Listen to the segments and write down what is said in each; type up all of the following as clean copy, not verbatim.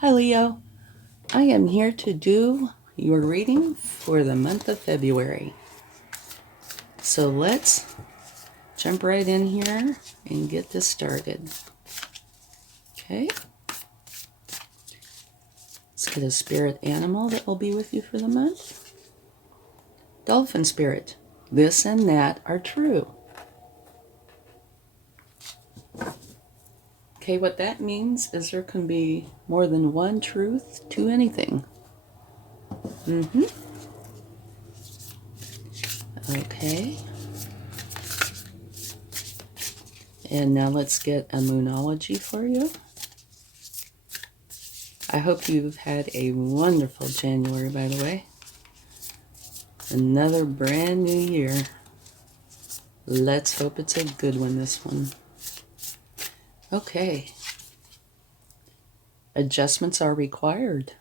Hi Leo, I am here to do your reading for the month of February. So let's jump right in here and get this started. Okay, let's get a spirit animal that will be with you for the month. Dolphin spirit, this and that are true. Okay, what that means is there can be more than one truth to anything. Okay. And now let's get a moonology for you. I hope you've had a wonderful January, by the way. Another brand new year. Let's hope it's a good one, this one. Okay. Adjustments are required.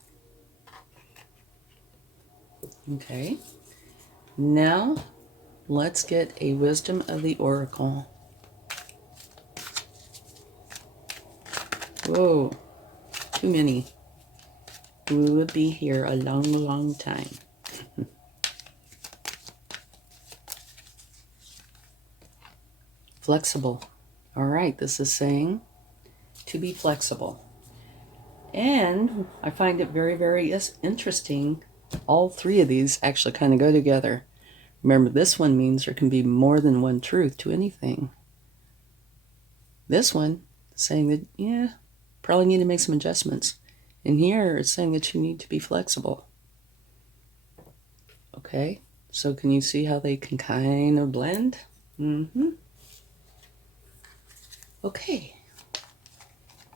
Okay. Now, let's get a wisdom of the oracle. Whoa, too many. We would be here a long, long time. Flexible. All right, this is saying to be flexible. And I find it very, very interesting. All three of these actually kind of go together. Remember, this one means there can be more than one truth to anything. This one saying that, yeah, probably need to make some adjustments. And here it's saying that you need to be flexible. Okay, so can you see how they can kind of blend? Okay,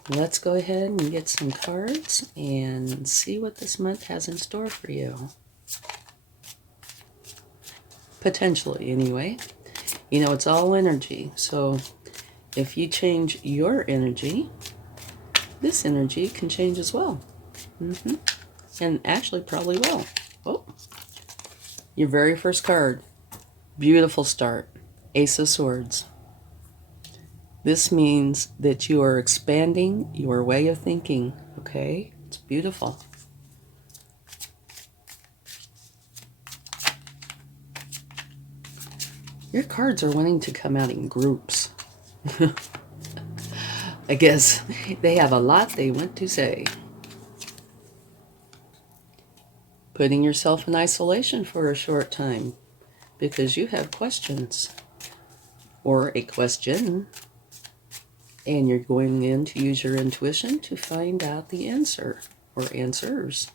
let's go ahead and get some cards and see what this month has in store for you. Potentially, anyway. You know, it's all energy. So if you change your energy, this energy can change as well. And actually probably will. Oh, your very first card. Beautiful start. Ace of Swords. This means that you are expanding your way of thinking, okay? It's beautiful. Your cards are wanting to come out in groups. I guess they have a lot they want to say. Putting yourself in isolation for a short time because you have questions or a question, and you're going in to use your intuition to find out the answer or answers.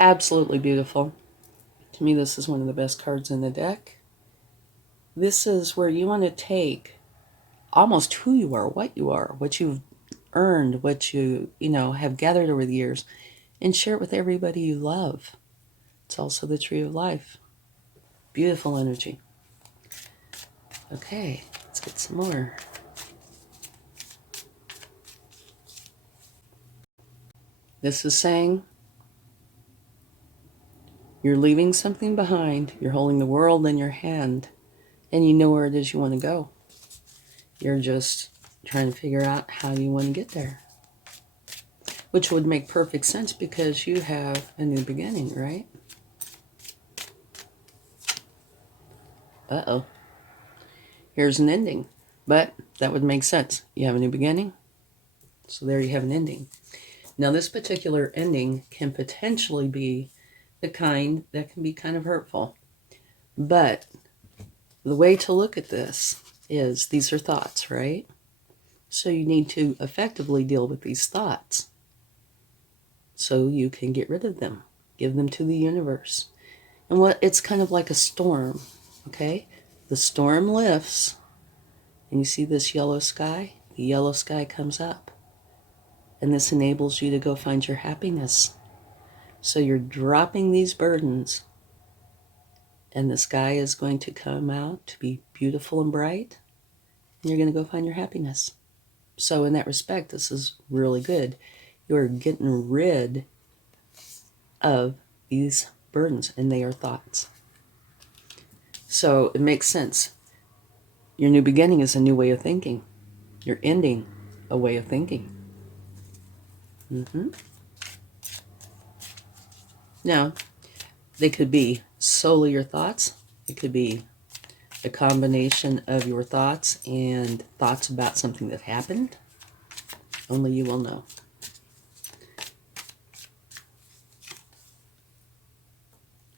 Absolutely beautiful. To me, this is one of the best cards in the deck. This is where you want to take almost who you are, what you've earned, what you have gathered over the years, and share it with everybody you love. It's also the tree of life. Beautiful energy. Okay, let's get some more. This is saying you're leaving something behind. You're holding the world in your hand, and you know where it is you want to go. You're just trying to figure out how you want to get there, which would make perfect sense because you have a new beginning, right? Uh-oh. Here's an ending, but that would make sense. You have a new beginning, so there you have an ending. Now, this particular ending can potentially be the kind that can be kind of hurtful, but the way to look at this is these are thoughts, right? So you need to effectively deal with these thoughts so you can get rid of them, give them to the universe. And it's kind of like a storm, okay? The storm lifts, and you see this yellow sky? The yellow sky comes up, and this enables you to go find your happiness. So you're dropping these burdens, and the sky is going to come out to be beautiful and bright, and you're going to go find your happiness. So in that respect, this is really good. You're getting rid of these burdens, and they are thoughts. So it makes sense. Your new beginning is a new way of thinking. You're ending a way of thinking. Now, they could be solely your thoughts. It could be a combination of your thoughts and thoughts about something that happened. Only you will know.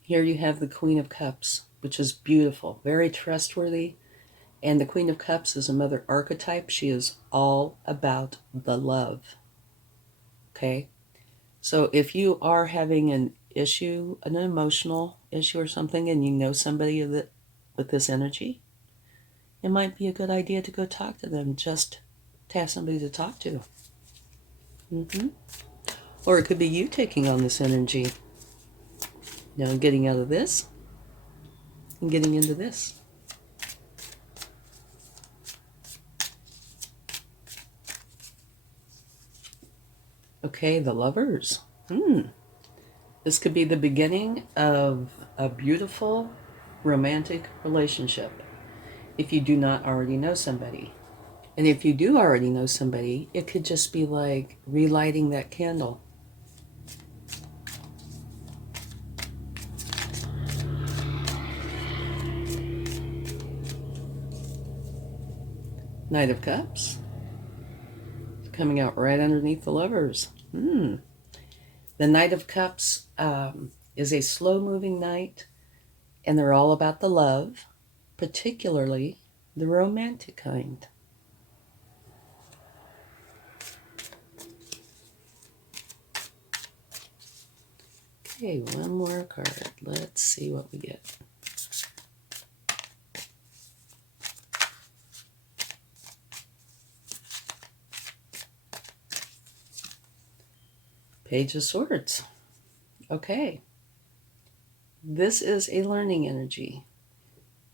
Here you have the Queen of Cups, which is beautiful, very trustworthy. And the Queen of Cups is a mother archetype. She is all about the love. Okay? So if you are having an issue, an emotional issue or something, and you know somebody with this energy, it might be a good idea to go talk to them, just to have somebody to talk to. Or it could be you taking on this energy. Getting out of this and getting into this. Okay, the Lovers. This could be the beginning of a beautiful romantic relationship if you do not already know somebody. And if you do already know somebody, it could just be like relighting that candle. Knight of Cups. Coming out right underneath the Lovers. The Knight of Cups is a slow-moving knight, and they're all about the love, particularly the romantic kind. Okay, one more card. Let's see what we get. Page of Swords. Okay. This is a learning energy,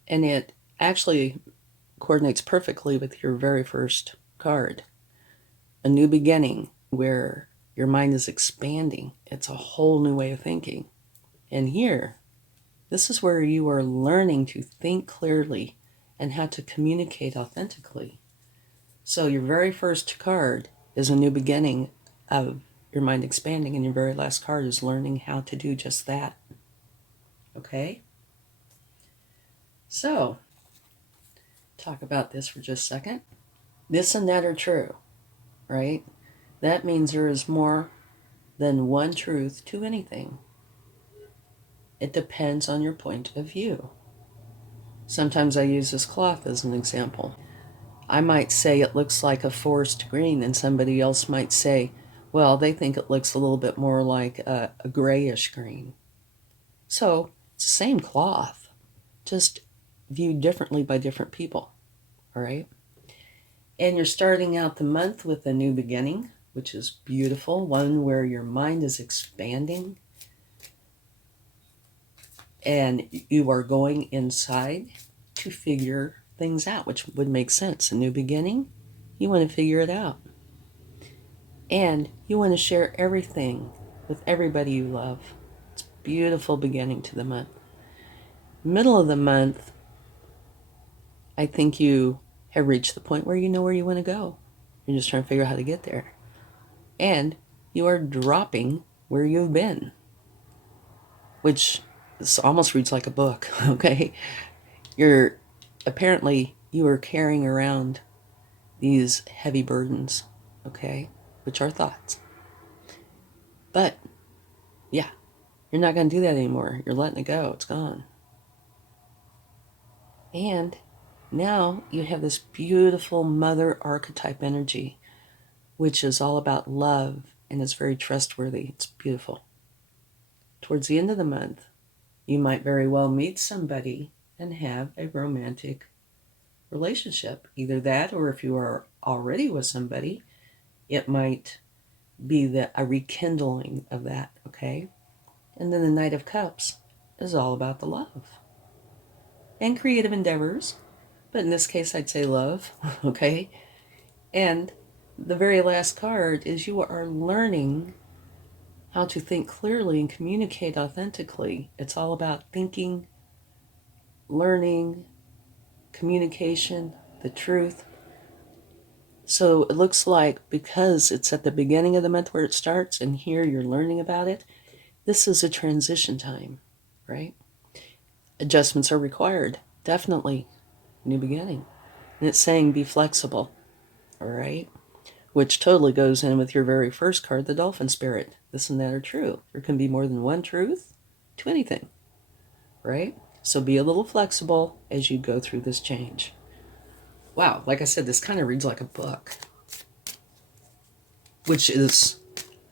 and it actually coordinates perfectly with your very first card. A new beginning where your mind is expanding. It's a whole new way of thinking. And here, this is where you are learning to think clearly and how to communicate authentically. So your very first card is a new beginning of your mind expanding, and your very last card is learning how to do just that. Okay? So, talk about this for just a second. This and that are true, right? That means there is more than one truth to anything. It depends on your point of view. Sometimes I use this cloth as an example. I might say it looks like a forest green, and somebody else might say, well, they think it looks a little bit more like a grayish green. So, it's the same cloth, just viewed differently by different people, all right? And you're starting out the month with a new beginning, which is beautiful, one where your mind is expanding and you are going inside to figure things out, which would make sense. A new beginning, you want to figure it out. And you want to share everything with everybody you love. It's a beautiful beginning to the month. Middle of the month, I think you have reached the point where you know where you want to go. You're just trying to figure out how to get there. And you are dropping where you've been, which almost reads like a book, okay? Apparently you are carrying around these heavy burdens, okay, which are thoughts. But, yeah, you're not going to do that anymore. You're letting it go. It's gone. And now you have this beautiful mother archetype energy, which is all about love and is very trustworthy. It's beautiful. Towards the end of the month, you might very well meet somebody and have a romantic relationship. Either that, or if you are already with somebody, it might be a rekindling of that, okay? And then the Knight of Cups is all about the love and creative endeavors, but in this case I'd say love, okay? And the very last card is you are learning how to think clearly and communicate authentically. It's all about thinking, learning, communication, the truth. So it looks like because it's at the beginning of the month where it starts, and here you're learning about it, this is a transition time, right? Adjustments are required, definitely. New beginning. And it's saying be flexible, all right? Which totally goes in with your very first card, the Dolphin Spirit. This and that are true. There can be more than one truth to anything, right? So be a little flexible as you go through this change. Wow, like I said, this kind of reads like a book, which is,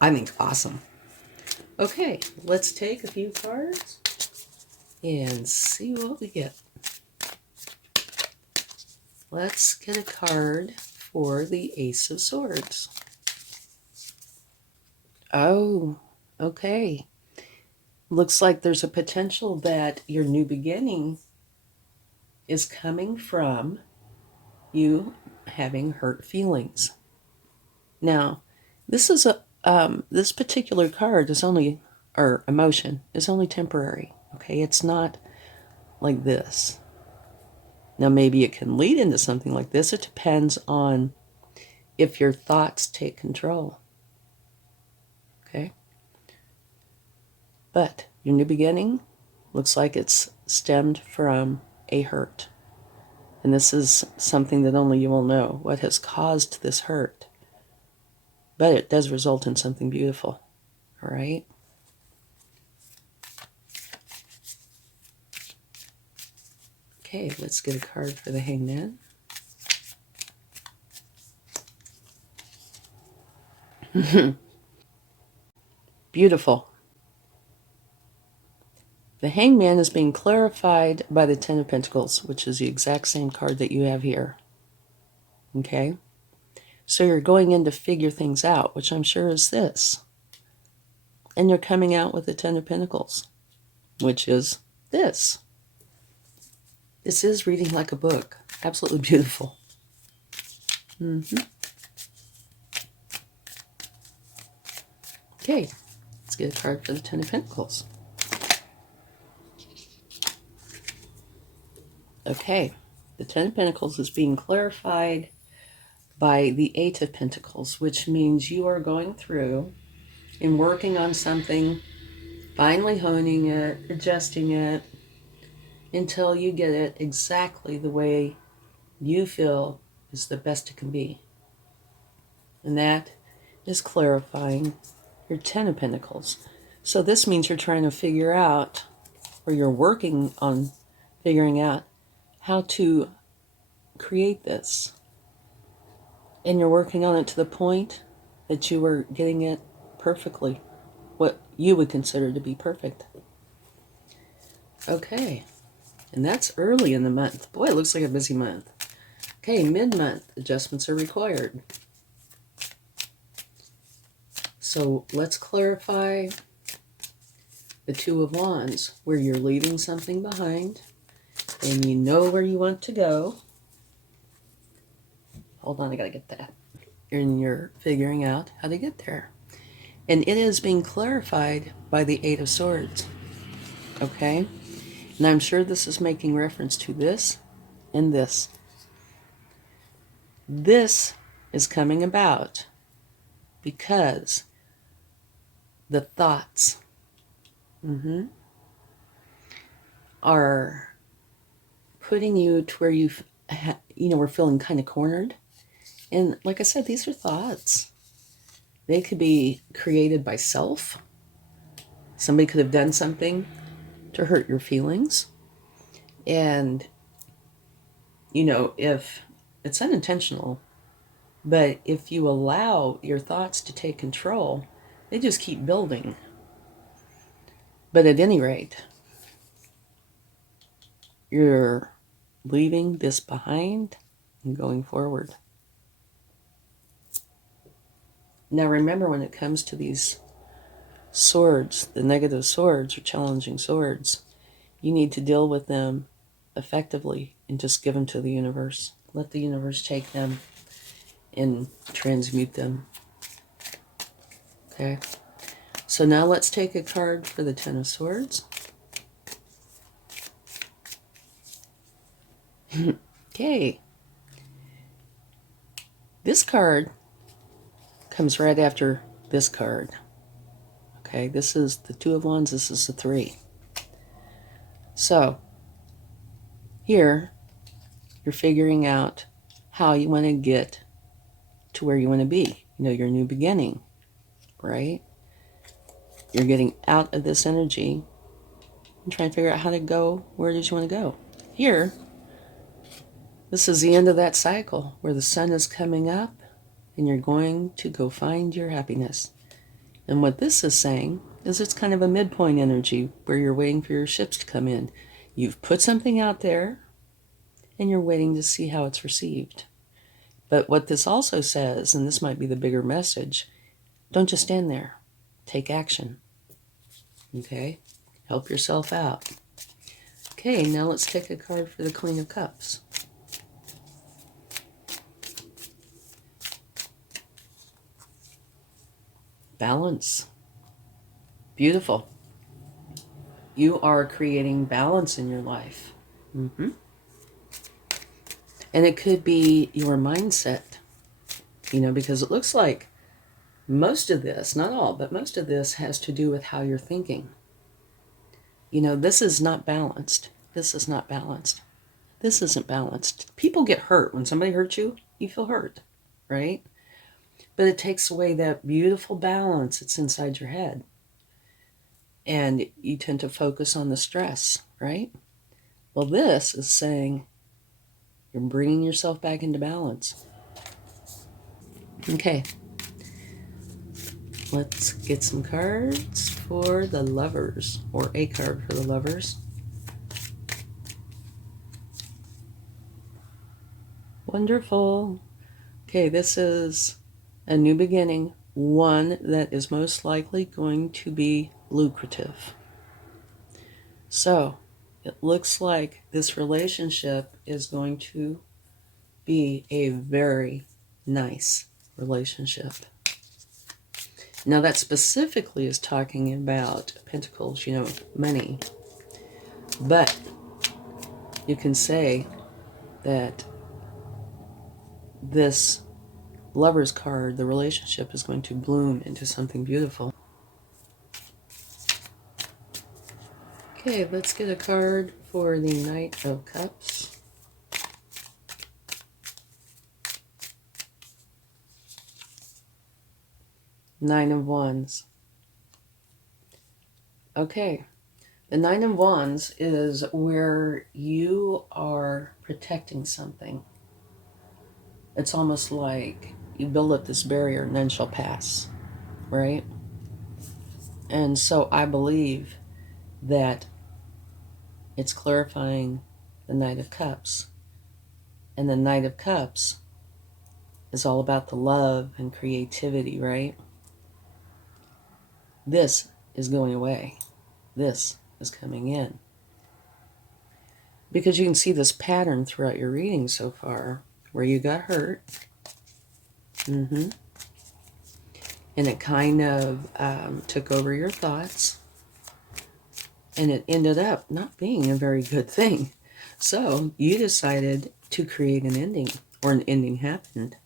I think, awesome. Okay, let's take a few cards and see what we get. Let's get a card for the Ace of Swords. Oh, okay. Looks like there's a potential that your new beginning is coming from you having hurt feelings. Now, this is this particular card is only, or emotion is only temporary. Okay, it's not like this. Now, maybe it can lead into something like this. It depends on if your thoughts take control. Okay, but your new beginning looks like it's stemmed from a hurt. And this is something that only you will know, what has caused this hurt. But it does result in something beautiful, all right? Okay, let's get a card for the Hangman. Beautiful. The Hangman is being clarified by the Ten of Pentacles, which is the exact same card that you have here. Okay? So you're going in to figure things out, which I'm sure is this. And you're coming out with the Ten of Pentacles, which is this. This is reading like a book. Absolutely beautiful. Okay, let's get a card for the Ten of Pentacles. Okay, the Ten of Pentacles is being clarified by the Eight of Pentacles, which means you are going through and working on something, finally honing it, adjusting it, until you get it exactly the way you feel is the best it can be. And that is clarifying your Ten of Pentacles. So this means you're trying to figure out, or you're working on figuring out how to create this. And you're working on it to the point that you are getting it perfectly, what you would consider to be perfect. Okay, and that's early in the month. Boy, it looks like a busy month. Okay, mid-month, adjustments are required. So let's clarify the Two of Wands, where you're leaving something behind and you know where you want to go. Hold on, I gotta get that. And you're figuring out how to get there. And it is being clarified by the Eight of Swords. Okay? And I'm sure this is making reference to this and this. This is coming about because the thoughts are putting you to where we're feeling kind of cornered. And like I said, these are thoughts. They could be created by self. Somebody could have done something to hurt your feelings. And, if it's unintentional, but if you allow your thoughts to take control, they just keep building. But at any rate, you're leaving this behind and going forward. Now remember, when it comes to these swords, the negative swords or challenging swords, you need to deal with them effectively and just give them to the universe. Let the universe take them and transmute them. Okay? So now let's take a card for the Ten of Swords. Okay. This card comes right after this card. Okay, this is the Two of Wands, this is the Three. So, here, you're figuring out how you want to get to where you want to be. You know, your new beginning, right? You're getting out of this energy and trying to figure out how to go where it is you want to go. Here, this is the end of that cycle where the sun is coming up and you're going to go find your happiness. And what this is saying is it's kind of a midpoint energy where you're waiting for your ships to come in. You've put something out there and you're waiting to see how it's received. But what this also says, and this might be the bigger message, don't just stand there. Take action. Okay? Help yourself out. Okay, now let's take a card for the Queen of Cups. Balance. Beautiful. You are creating balance in your life. Mm-hmm. And it could be your mindset, you know, because it looks like most of this, not all, but most of this has to do with how you're thinking. You know, this is not balanced. This is not balanced. This isn't balanced. People get hurt. When somebody hurts you, you feel hurt, right? But it takes away that beautiful balance that's inside your head. And you tend to focus on the stress, right? Well, this is saying you're bringing yourself back into balance. Okay. Let's get some cards for the Lovers, or a card for the Lovers. Wonderful. Okay, this is a new beginning, one that is most likely going to be lucrative. So, it looks like this relationship is going to be a very nice relationship. Now, that specifically is talking about pentacles, you know, money. But you can say that this Lover's card, the relationship is going to bloom into something beautiful. Okay, let's get a card for the Knight of Cups. Nine of Wands. Okay, the Nine of Wands is where you are protecting something. It's almost like you build up this barrier and none shall pass, right? And so I believe that it's clarifying the Knight of Cups. And the Knight of Cups is all about the love and creativity, right? This is going away. This is coming in. Because you can see this pattern throughout your reading so far, where you got hurt. And it kind of took over your thoughts. And it ended up not being a very good thing. So you decided to create an ending, or an ending happened.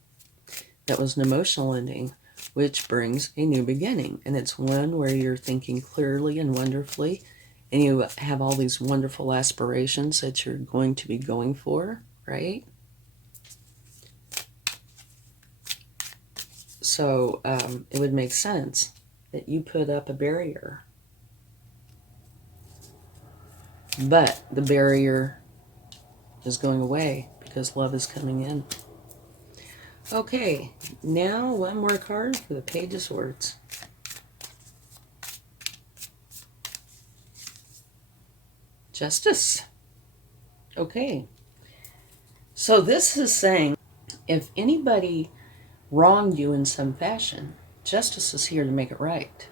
That was an emotional ending, which brings a new beginning. And it's one where you're thinking clearly and wonderfully, and you have all these wonderful aspirations that you're going to be going for, right? So it would make sense that you put up a barrier. But the barrier is going away because love is coming in. Okay, now one more card for the Page of Swords. Justice. Okay. So this is saying if anybody wronged you in some fashion, justice is here to make it right.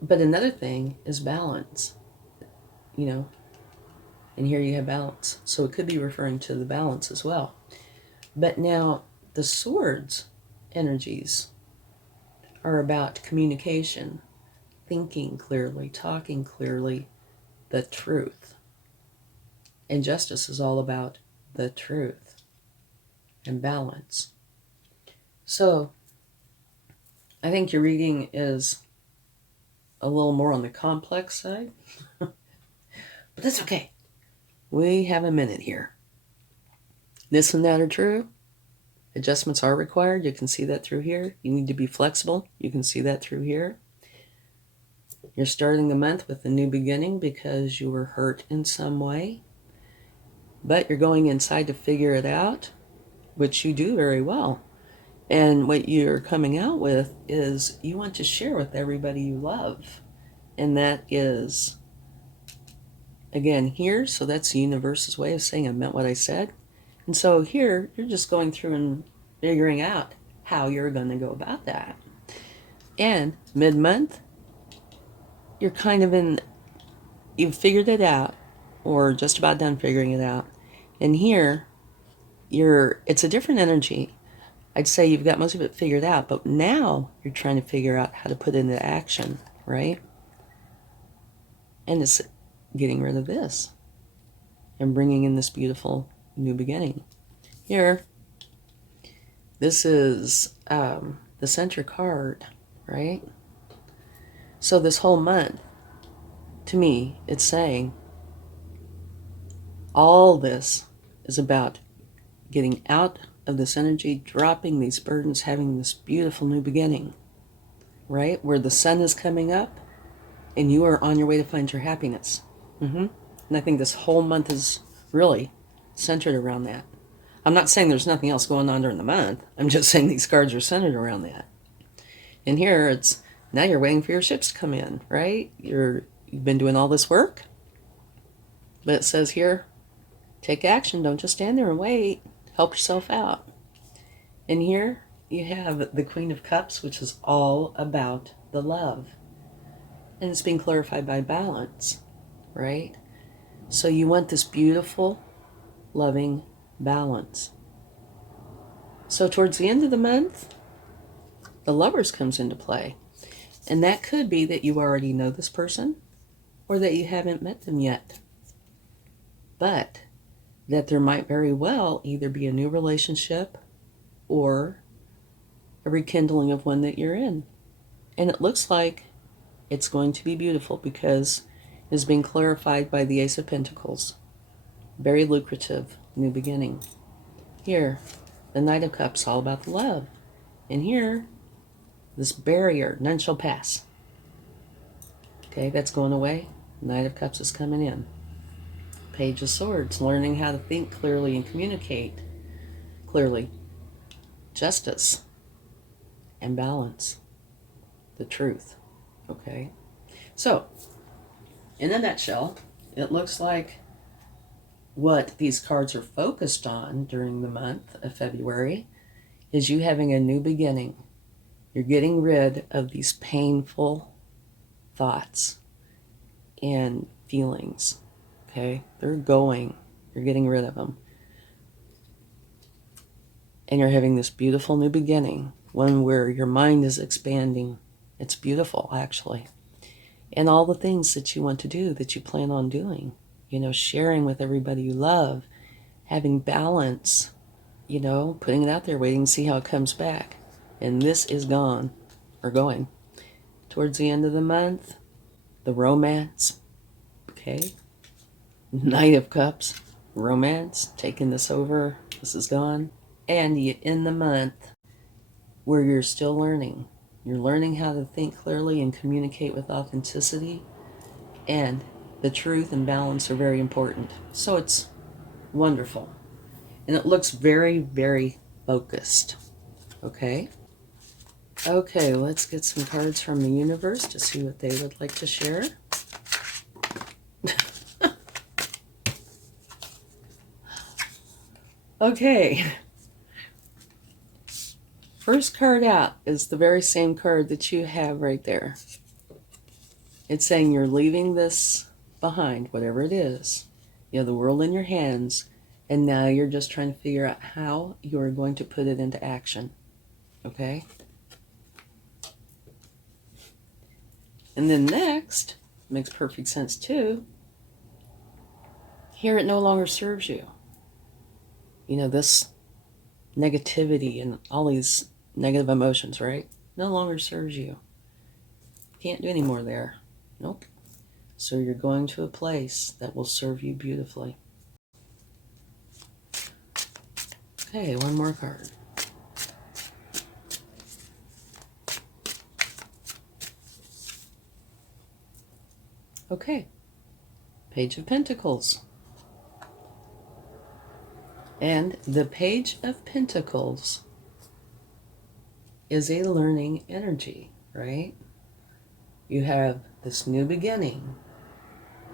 But another thing is balance. You know, and here you have balance. So it could be referring to the balance as well. But now the swords energies are about communication, thinking clearly, talking clearly, the truth. And justice is all about the truth. and balance. So I think your reading is a little more on the complex side, but that's okay. We have a minute here. This and that are true. Adjustments are required. You can see that through here. You need to be flexible. You can see that through here. You're starting the month with a new beginning because you were hurt in some way. But you're going inside to figure it out, which you do very well. And what you're coming out with is you want to share with everybody you love. And that is, again, here. So that's the universe's way of saying I meant what I said. And so here, you're just going through and figuring out how you're going to go about that. And mid-month, you're kind of you've figured it out, or just about done figuring it out. And here, it's a different energy. I'd say you've got most of it figured out, but now you're trying to figure out how to put it into action, right? And it's getting rid of this and bringing in this beautiful new beginning. Here, this is the center card, right? So this whole month, to me, it's saying all this is about getting out of this energy, dropping these burdens, having this beautiful new beginning, right? Where the sun is coming up and you are on your way to find your happiness. And I think this whole month is really centered around that. I'm not saying there's nothing else going on during the month. I'm just saying these cards are centered around that. And here it's, now you're waiting for your ships to come in, right? You've been doing all this work. But it says here, take action. Don't just stand there and wait. Help yourself out. And here you have the Queen of Cups, which is all about the love. And it's being clarified by balance, right? So you want this beautiful, loving balance. So towards the end of the month, the Lovers comes into play. And that could be that you already know this person or that you haven't met them yet. But that there might very well either be a new relationship or a rekindling of one that you're in. And it looks like it's going to be beautiful because it's being clarified by the Ace of Pentacles. Very lucrative new beginning. Here, the Knight of Cups, all about the love. And here, this barrier, none shall pass. Okay, that's going away. Knight of Cups is coming in. Page of Swords, learning how to think clearly and communicate clearly. Justice and balance. The truth. Okay? So, in a nutshell, it looks like what these cards are focused on during the month of February is you having a new beginning. You're getting rid of these painful thoughts and feelings. Okay? They're going. You're getting rid of them. And you're having this beautiful new beginning, one where your mind is expanding. It's beautiful, actually. And all the things that you want to do, that you plan on doing. You know, sharing with everybody you love, having balance, you know, putting it out there, waiting to see how it comes back. And this is gone, or going. Towards the end of the month, the romance, okay? Knight of Cups, romance, taking this over, this is gone. And you end the month where you're still learning. You're learning how to think clearly and communicate with authenticity. And the truth and balance are very important. So it's wonderful. And it looks very, very focused. Okay? Okay, let's get some cards from the universe to see what they would like to share. Okay. First card out is the very same card that you have right there. It's saying you're leaving this behind, whatever it is. You have the world in your hands, and now you're just trying to figure out how you're going to put it into action. Okay? And then next, makes perfect sense too, here it no longer serves you. You know, this negativity and all these negative emotions, right? No longer serves you. Can't do any more there. Nope. So you're going to a place that will serve you beautifully. Okay, one more card. Okay, Page of Pentacles. And the Page of Pentacles is a learning energy, right? You have this new beginning.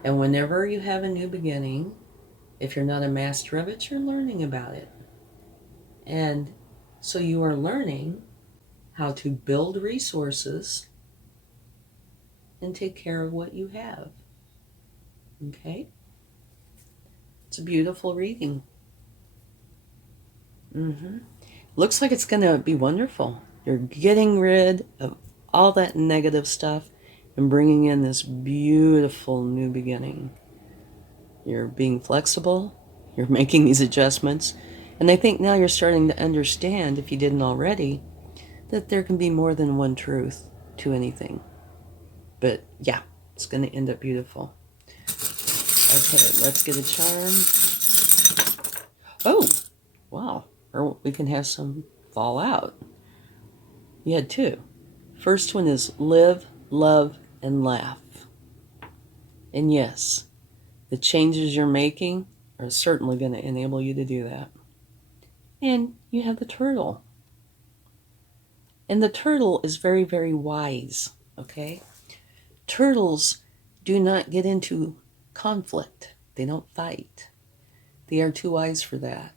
And whenever you have a new beginning, if you're not a master of it, you're learning about it. And so you are learning how to build resources and take care of what you have. Okay? It's a beautiful reading. Looks like it's going to be wonderful. You're getting rid of all that negative stuff and bringing in this beautiful new beginning. You're being flexible. You're making these adjustments. And I think now you're starting to understand, if you didn't already, that there can be more than one truth to anything. But yeah, it's going to end up beautiful. Okay, let's get a charm. Oh, wow. Or we can have some fall out. You had two. First one is live, love, and laugh. And yes, the changes you're making are certainly going to enable you to do that. And you have the turtle. And the turtle is very, very wise, okay? Turtles do not get into conflict. They don't fight. They are too wise for that.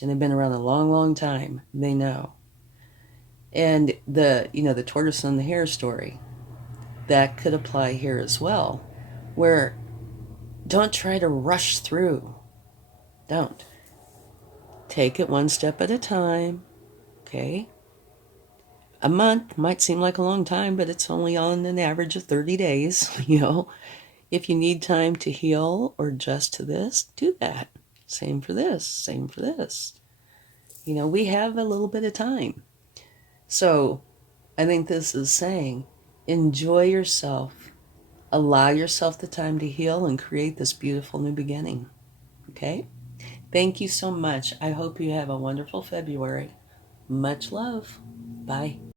And they've been around a long, long time. They know. And the tortoise and the hare story, that could apply here as well, where don't try to rush through. Don't. Take it one step at a time, okay? A month might seem like a long time, but it's only on an average of 30 days, If you need time to heal or adjust to this, do that. Same for this, same for this. We have a little bit of time. So I think this is saying, enjoy yourself. Allow yourself the time to heal and create this beautiful new beginning. Okay? Thank you so much. I hope you have a wonderful February. Much love. Bye.